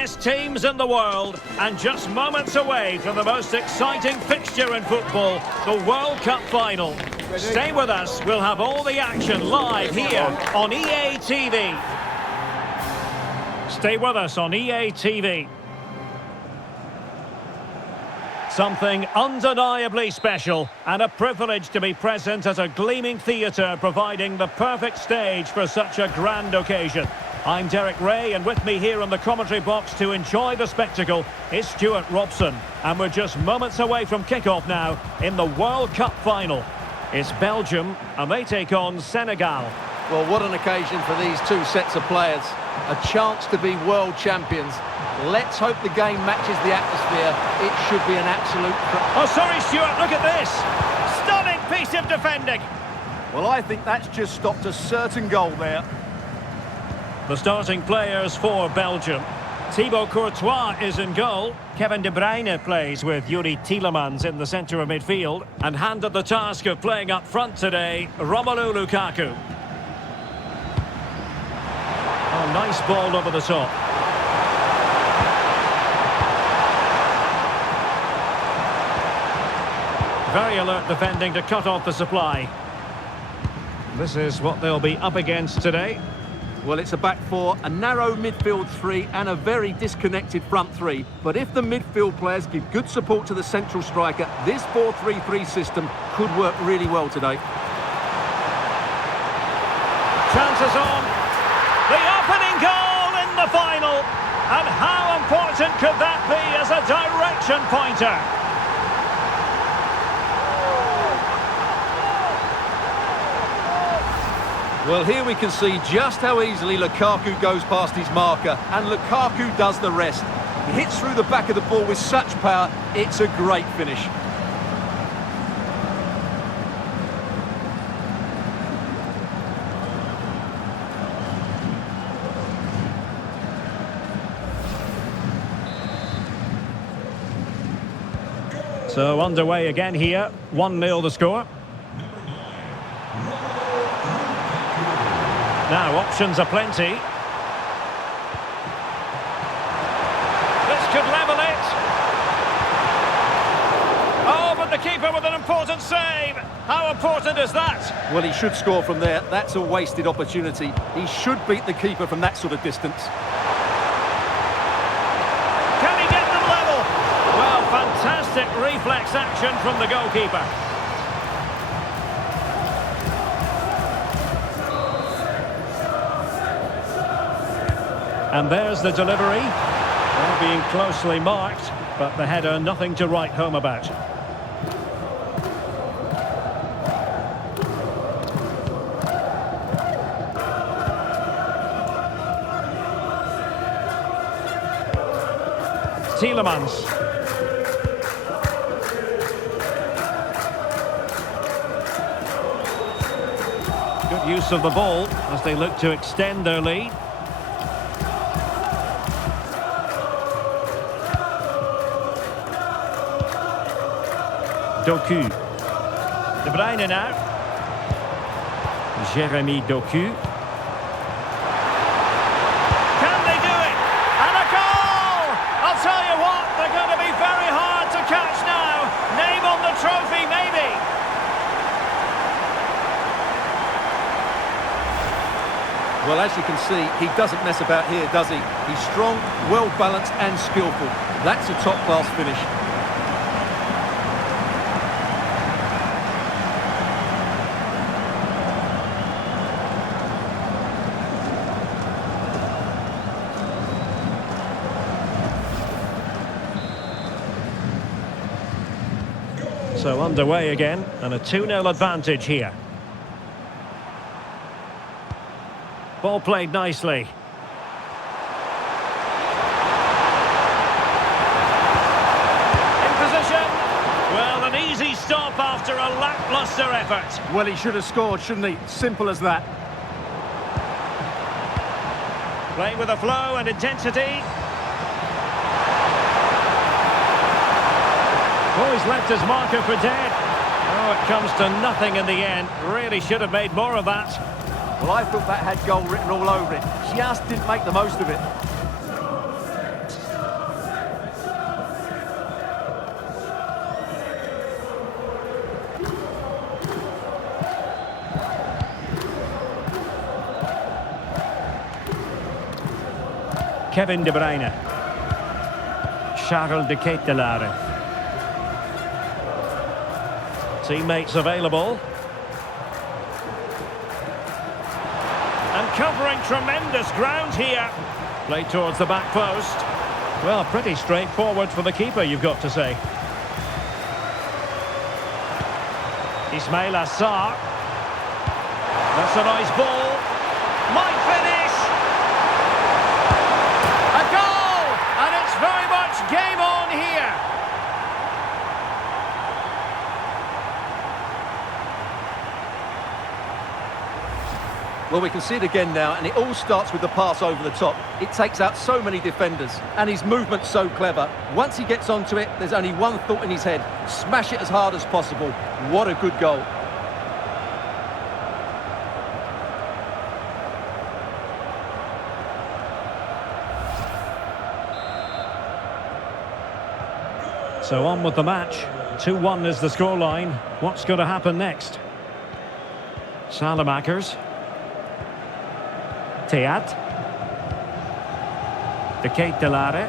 best teams in the world, and just moments away from the most exciting fixture in football, the World Cup final. Stay with us, we'll have all the action live here on EA TV. Stay with us on EA TV. Something undeniably special, and a privilege to be present at a gleaming theatre providing the perfect stage for such a grand occasion. I'm Derek Ray, and with me here in the commentary box to enjoy the spectacle is Stuart Robson. And we're just moments away from kickoff now in the World Cup final. It's Belgium, and they take on Senegal. Well, what an occasion for these two sets of players. A chance to be world champions. Let's hope the game matches the atmosphere. It should be an absolute... Oh, sorry, Stuart, look at this. Stunning piece of defending. Well, I think that's just stopped a certain goal there. The starting players for Belgium. Thibaut Courtois is in goal. Kevin De Bruyne plays with Yuri Tielemans in the centre of midfield. And handed the task of playing up front today, Romelu Lukaku. Oh, nice ball over the top. Very alert defending to cut off the supply. This is what they'll be up against today. Well, it's a back four, a narrow midfield three and a very disconnected front three. But if the midfield players give good support to the central striker, this 4-3-3 system could work really well today. Chances on. The opening goal in the final. And how important could that be as a direction pointer? Well, here we can see just how easily Lukaku goes past his marker, and Lukaku does the rest. He hits through the back of the ball with such power, it's a great finish. So underway again here, 1-0 the score. Now, options are plenty. This could level it. Oh, but the keeper with an important save. How important is that? Well, he should score from there. That's a wasted opportunity. He should beat the keeper from that sort of distance. Can he get them level? Well, fantastic reflex action from the goalkeeper. And there's the delivery. They're being closely marked, but the header nothing to write home about. Tielemans. Good use of the ball as they look to extend their lead. Doku. De Bruyne now. Jeremy Doku. Can they do it? And a goal! I'll tell you what, they're going to be very hard to catch now. Name on the trophy, maybe. Well, as you can see, he doesn't mess about here, does he? He's strong, well-balanced and skillful. That's a top-class finish. So underway again, and a 2-0 advantage here. Ball played nicely. In position. Well, an easy stop after a lacklustre effort. Well, he should have scored, shouldn't he? Simple as that. Playing with a flow and intensity. Oh, he's left his marker for dead. Oh, it comes to nothing in the end. Really should have made more of that. Well, I thought that had goal written all over it. Just didn't make the most of it. Kevin De Bruyne. Charles de Ketelaere. Teammates available. And covering tremendous ground here. Played towards the back post. Well, pretty straightforward for the keeper, you've got to say. Ismail Assar. That's a nice ball. Might finish. A goal! And it's very much game on here. Well, we can see it again now, and it all starts with the pass over the top. It takes out so many defenders, and his movement's so clever. Once he gets onto it, there's only one thought in his head: smash it as hard as possible. What a good goal. So on with the match. 2-1 is the scoreline. What's going to happen next? Salamakers. Teat. De Ketelaere.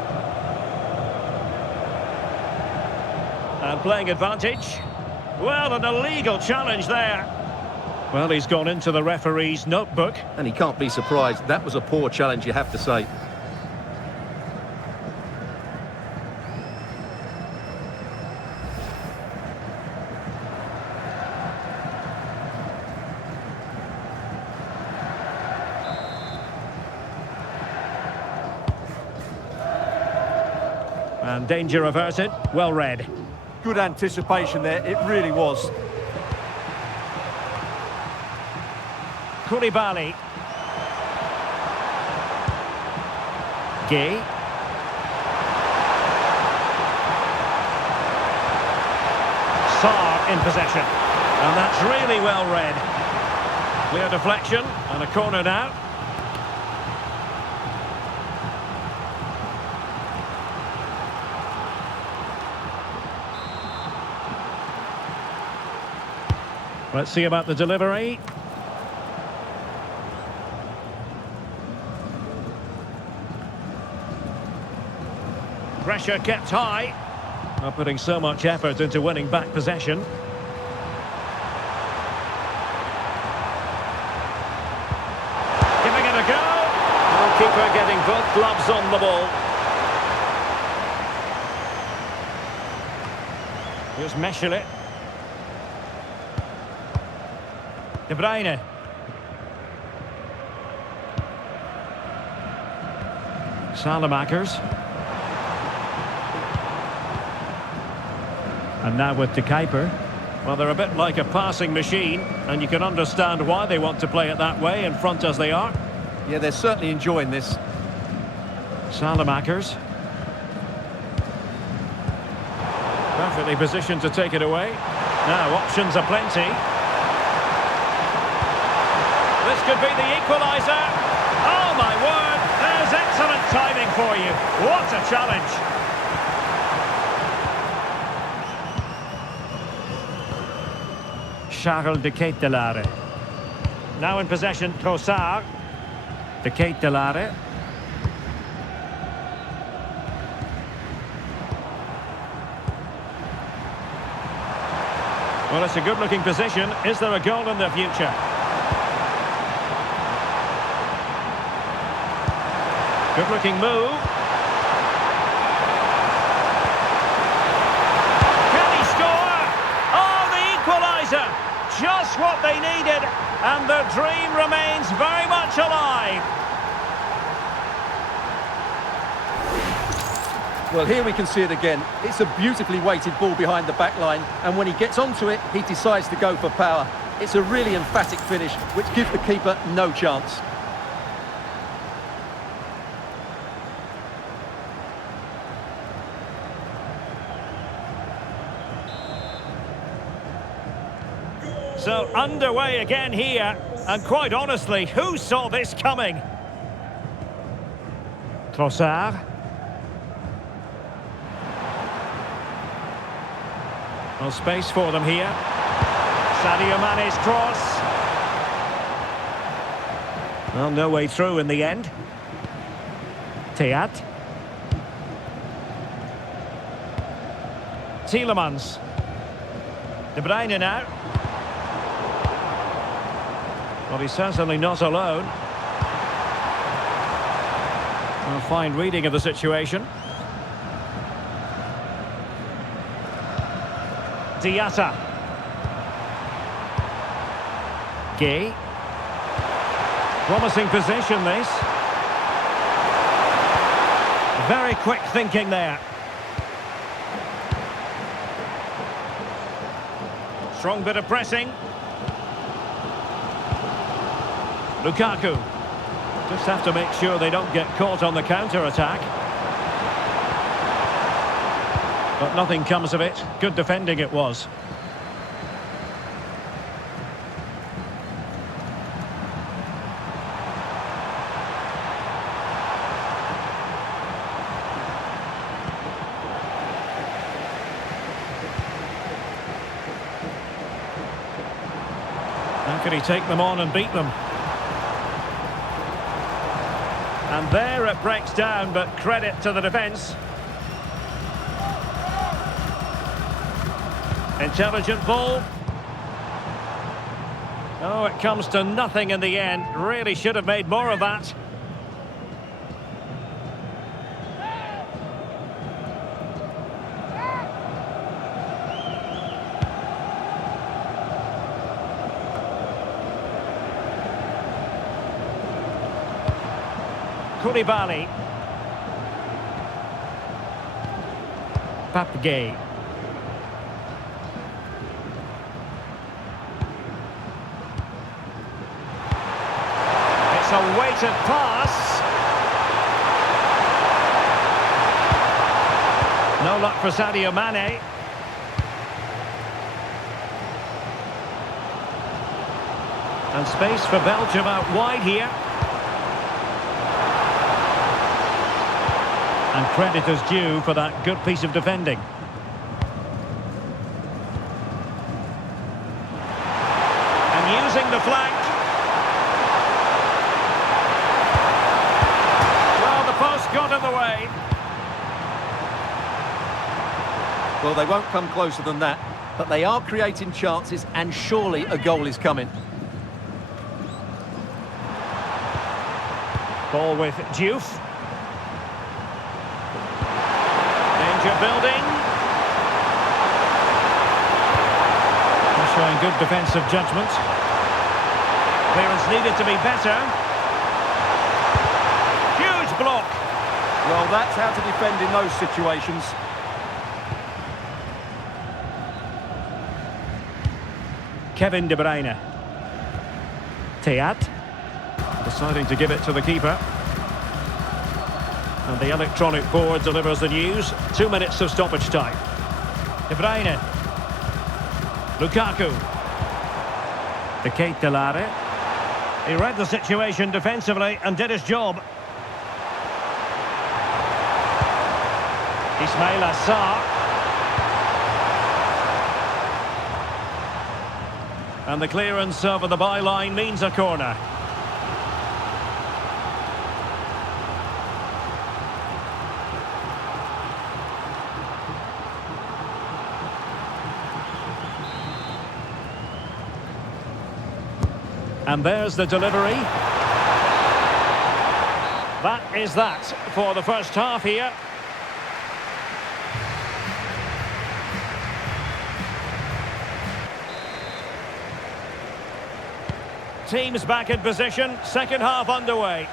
And playing advantage. Well, an illegal challenge there. Well, he's gone into the referee's notebook. And he can't be surprised. That was a poor challenge, you have to say. And danger averted. Well read. Good anticipation there, it really was. Koulibaly. Gay. Sarr in possession. And that's really well read. Clear deflection and a corner now. Let's see about the delivery. Pressure kept high. Not putting so much effort into winning back possession. Giving it a go. Goalkeeper getting both gloves on the ball. Here's Mechelen. De Bruyne. Salamakers. And now with De Kuiper. Well, they're a bit like a passing machine, and you can understand why they want to play it that way, in front as they are. Yeah, they're certainly enjoying this. Salamakers. Perfectly positioned to take it away. Now, options are plenty. This could be the equaliser. Oh, my word. There's excellent timing for you. What a challenge. Charles de Ketelaere. Now in possession, Trossard. De Ketelaere. Well, it's a good-looking position. Is there a goal in the future? Good-looking move. Can he score? Oh, the equaliser! Just what they needed, and the dream remains very much alive. Well, here we can see it again. It's a beautifully weighted ball behind the back line, and when he gets onto it, he decides to go for power. It's a really emphatic finish, which gives the keeper no chance. So underway again here, and quite honestly, who saw this coming? Trossard. No space for them here. Sadio Mane's cross. Well, no way through in the end. Teat. Tielemans. De Bruyne now. Well, he's certainly not alone. A fine reading of the situation. Diatta. Gay. Promising position, this. Very quick thinking there. Strong bit of pressing. Lukaku. Just have to make sure they don't get caught on the counter-attack. But nothing comes of it. Good defending it was. How can he take them on and beat them? And there it breaks down, but credit to the defence. Intelligent ball. Oh, it comes to nothing in the end. Really should have made more of that. Koulibaly. Papgay. It's a weighted pass. No luck for Sadio Mane. And space for Belgium out wide here. And credit is due for that good piece of defending. And using the flank. Well, the post got in the way. Well, they won't come closer than that, but they are creating chances, and surely a goal is coming. Ball with Diouf. Danger building. They're showing good defensive judgment. Clearance needed to be better. Huge block. Well, that's how to defend in those situations. Kevin De Bruyne. Teat. Deciding to give it to the keeper. And the electronic board delivers the news. 2 minutes of stoppage time. De Bruyne. Lukaku. De Ketelare. He read the situation defensively and did his job. Ismail Assar. And the clearance over the byline means a corner. And there's the delivery. That is that for the first half here. Teams back in position, second half underway.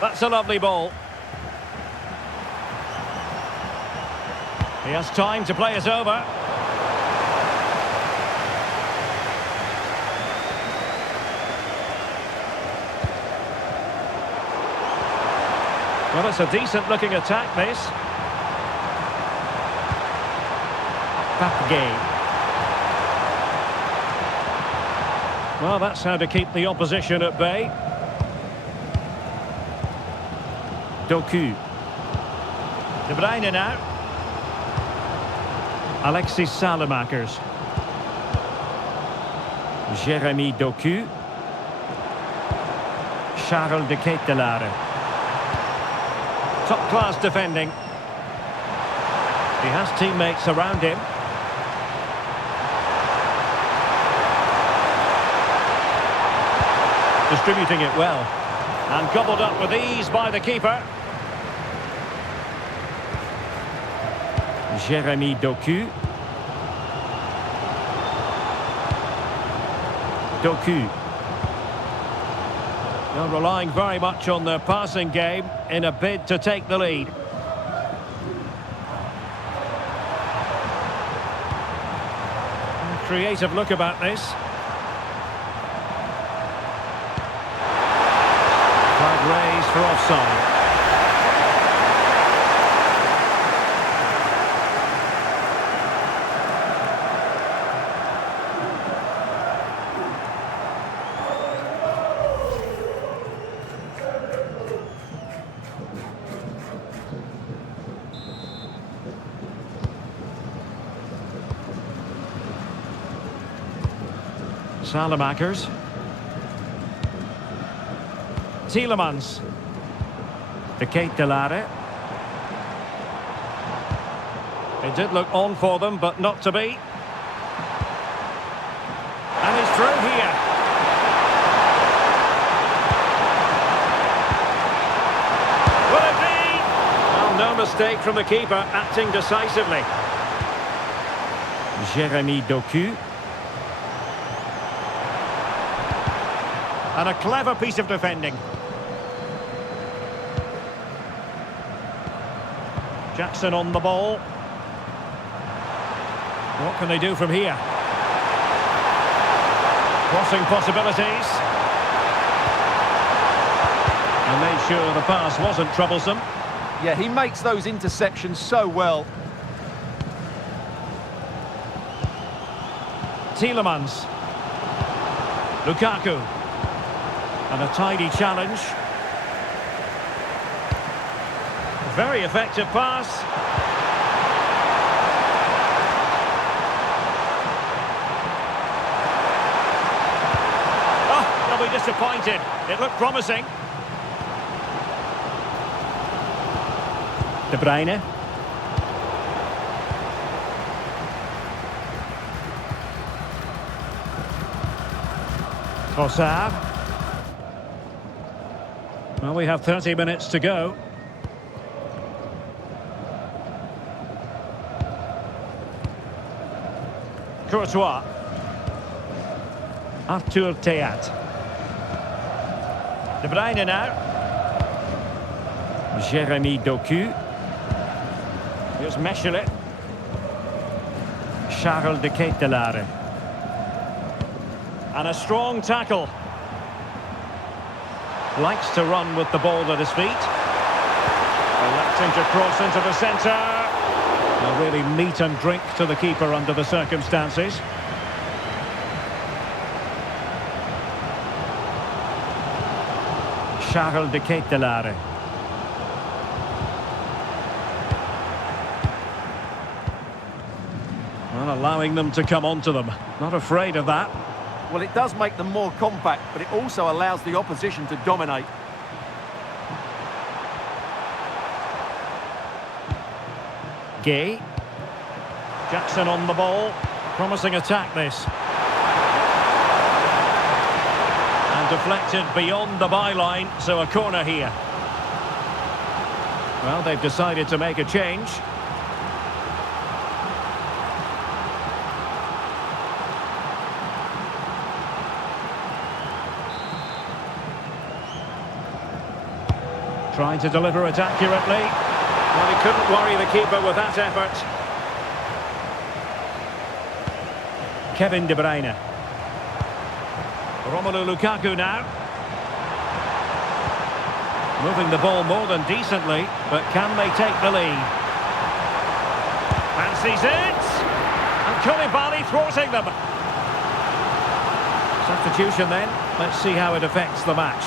That's a lovely ball. He has time to play it over. Well, it's a decent looking attack, this. Papgay. Well, that's how to keep the opposition at bay. Doku. De Bruyne now. Alexis Salemakers. Jérémy Doku. Charles de Ketelaere. Top class defending. He has teammates around him. Distributing it well. And gobbled up with ease by the keeper. Jérémy Doku. Doku. They're relying very much on their passing game in a bid to take the lead. Creative look about this. Flag raised for offside. Salamakers. Tielemans. De Ketelaere. It did look on for them, but not to be. And he's through here. Will it be? Well, no mistake from the keeper, acting decisively. Jérémy Doku. And a clever piece of defending. Jackson on the ball. What can they do from here? Crossing possibilities. And made sure the pass wasn't troublesome. Yeah, he makes those interceptions so well. Tielemans. Lukaku. And a tidy challenge. Very effective pass. Oh, they'll be disappointed. It looked promising. De Bruyne. Trossard. Well, we have 30 minutes to go. Courtois. Arthur Theat. De Bruyne now. Jérémy Doku. Here's Mechelet. Charles de Ketelaere. And a strong tackle. Likes to run with the ball at his feet. Electing to cross into the centre. A really meat and drink to the keeper under the circumstances. Charles de Ketelaere. Well, allowing them to come onto them. Not afraid of that. Well, it does make them more compact, but it also allows the opposition to dominate. Gay. Jackson on the ball. Promising attack this. And deflected beyond the byline, so a corner here. Well, they've decided to make a change. Trying to deliver it accurately. Well, he couldn't worry the keeper with that effort. Kevin De Bruyne. Romelu Lukaku now. Moving the ball more than decently, but can they take the lead? Fancies it! And Koulibaly thwarting them. Substitution then. Let's see how it affects the match.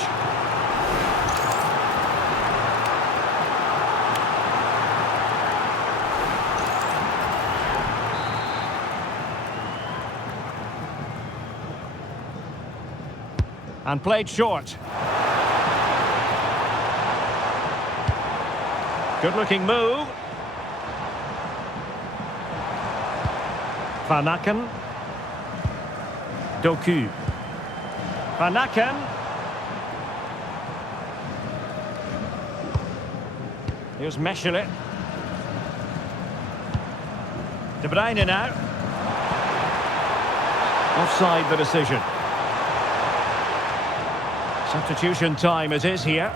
And played short. Good-looking move. Van Aken. Doku. Van Aken. Here's Mechelen. De Bruyne now. Offside the decision. Substitution time it is here.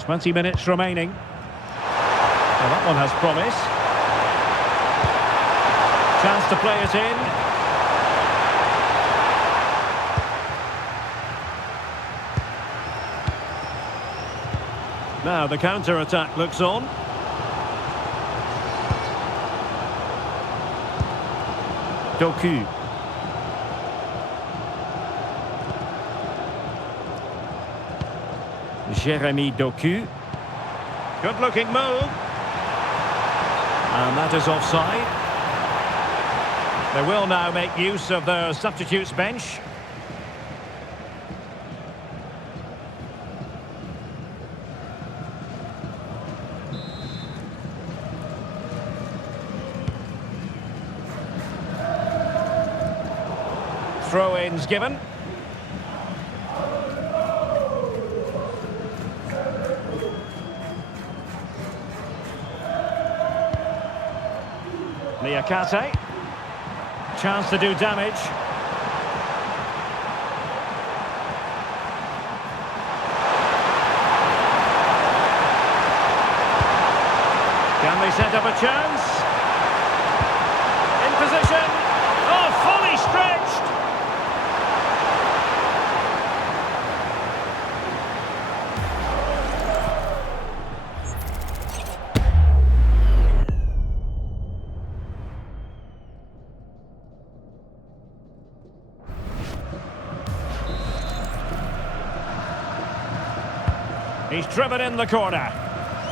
Twenty minutes remaining. Well, that one has promise. Chance to play it in. Now the counter-attack looks on. Doku. Jeremy Doku. Good-looking move. And that is offside. They will now make use of their substitutes bench. Throw-ins given. Niakate. Chance to do damage. Can they set up a chance? In position. Oh, fully stretched. He's driven in the corner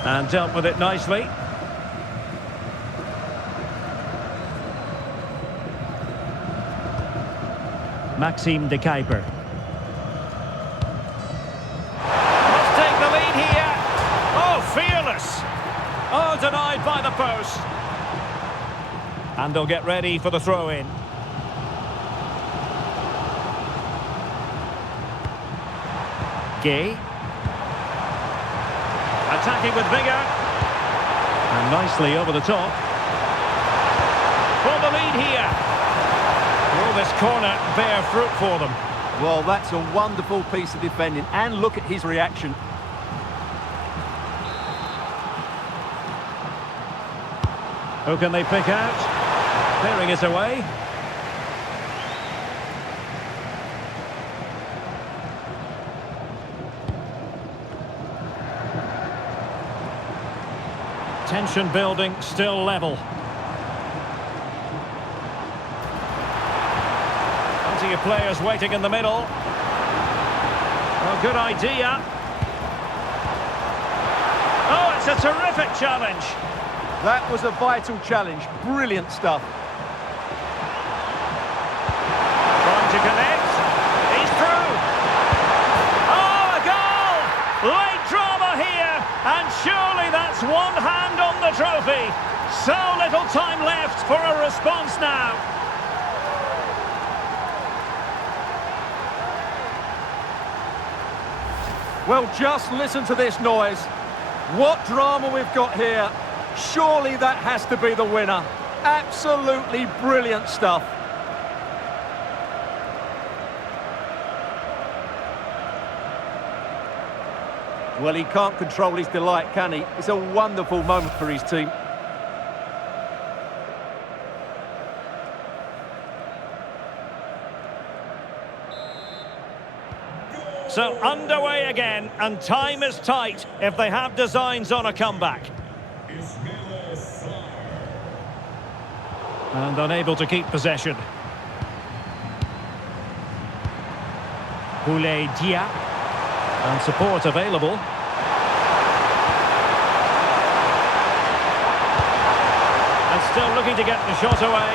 and dealt with it nicely. Maxime de Kuiper. Must take the lead here. Oh, fearless. Oh, denied by the post. And they'll get ready for the throw-in. Gay. Attacking with vigour. And nicely over the top. For the lead here. Will this corner bear fruit for them? Well, that's a wonderful piece of defending. And look at his reaction. Who can they pick out? Clearing it away. Tension building, still level. Plenty of players waiting in the middle. Oh, good idea. Oh, it's a terrific challenge. That was a vital challenge. Brilliant stuff. Trying to connect. He's through. Oh, a goal! Late drama here. And surely that's one hand on the trophy. So little time left for a response now. Well, just listen to this noise. What drama we've got here. Surely that has to be the winner. Absolutely brilliant stuff. Well, he can't control his delight, can he? It's a wonderful moment for his team. So underway again, and time is tight if they have designs on a comeback. And unable to keep possession. Boulaye Dia. And support available. And still looking to get the shot away.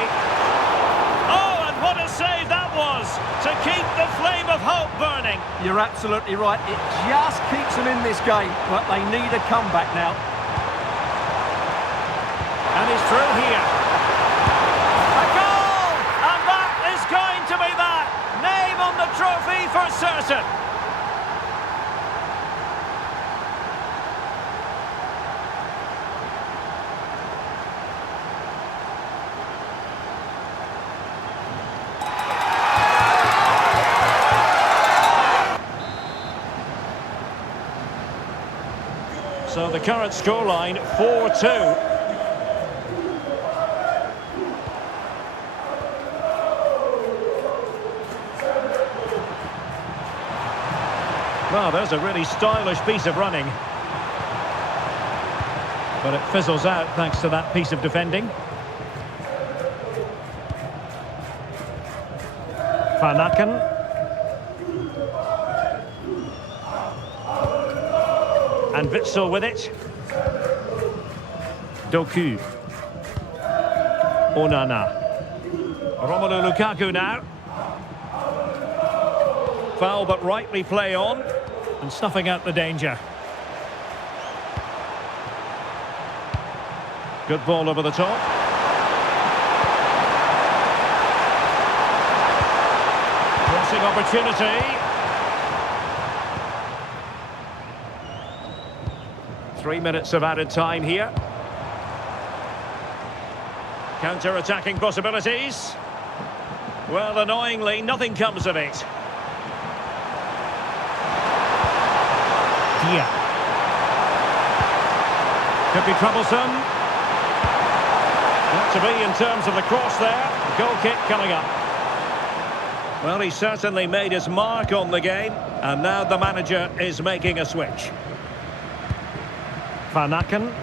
Oh, and what a save that was! To keep the flame of hope burning. You're absolutely right. It just keeps them in this game, but they need a comeback now. And he's through here. A goal! And that is going to be that. Name on the trophy for certain. So the current scoreline, 4-2. Well, there's a really stylish piece of running. But it fizzles out thanks to that piece of defending. Van Aken. And Witsel with it. Doku. Onana. Romelu Lukaku now. Foul but rightly play on. And snuffing out the danger. Good ball over the top. Crossing opportunity. 3 minutes of added time here. Counter-attacking possibilities. Well, annoyingly, nothing comes of it. Dia. Could be troublesome. Not to be in terms of the cross there. Goal kick coming up. Well, he certainly made his mark on the game, and now the manager is making a switch. Van Aken.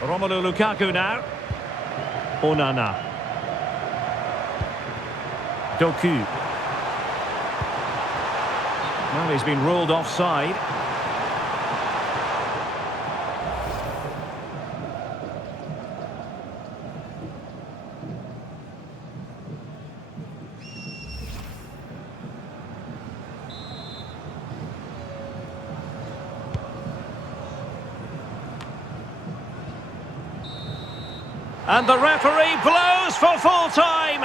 Romelu Lukaku now. Onana. Doku. Well, he's been ruled offside. And the referee blows for full time.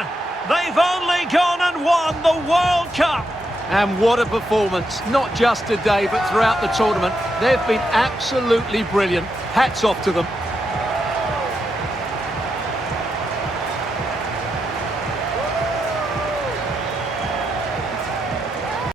They've only gone and won the World Cup. And what a performance, not just today, but throughout the tournament. They've been absolutely brilliant. Hats off to them.